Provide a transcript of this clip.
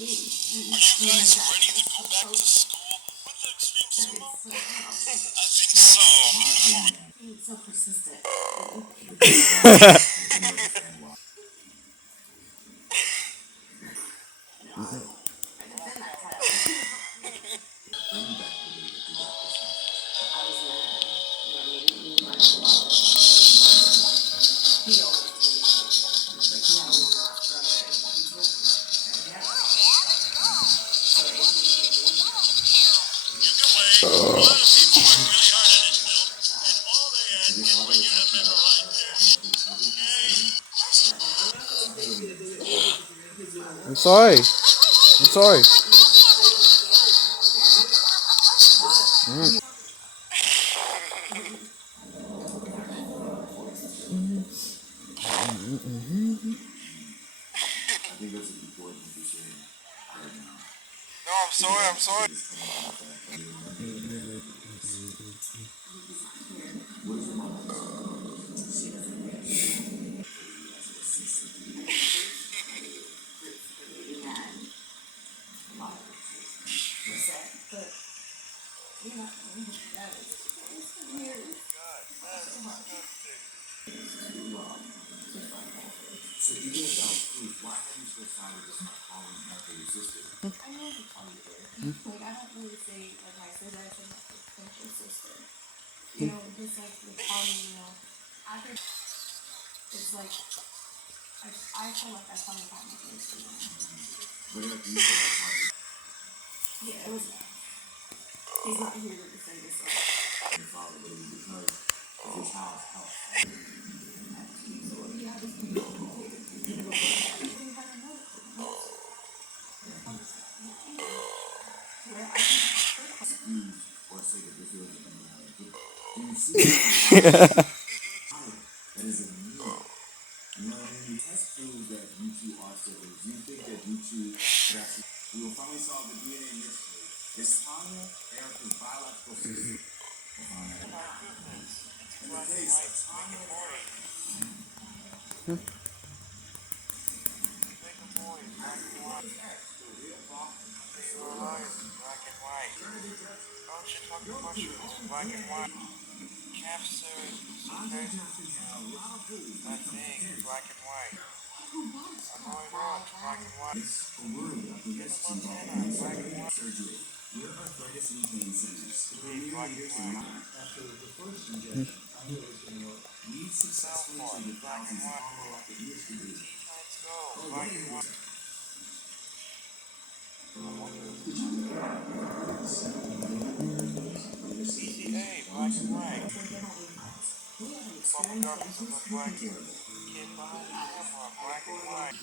you guys ready to go back to school with the extreme sumo? I think so. You can wait. A lot of people work really hard at this film, and all they ask is when you have ever right there. I'm sorry. I'm sorry. No, I'm sorry. I'm sorry. Black and white. Don't you talk mushrooms? Black and white. Capsules. Okay. I think black and white. Annoying rock. Black and white. Montana. Black and white. Black and white. Southport. Black and white. Let's go. Black and white. ECA. Black and white. Bubble gardens of the black. Kid behind the camera. Black and white.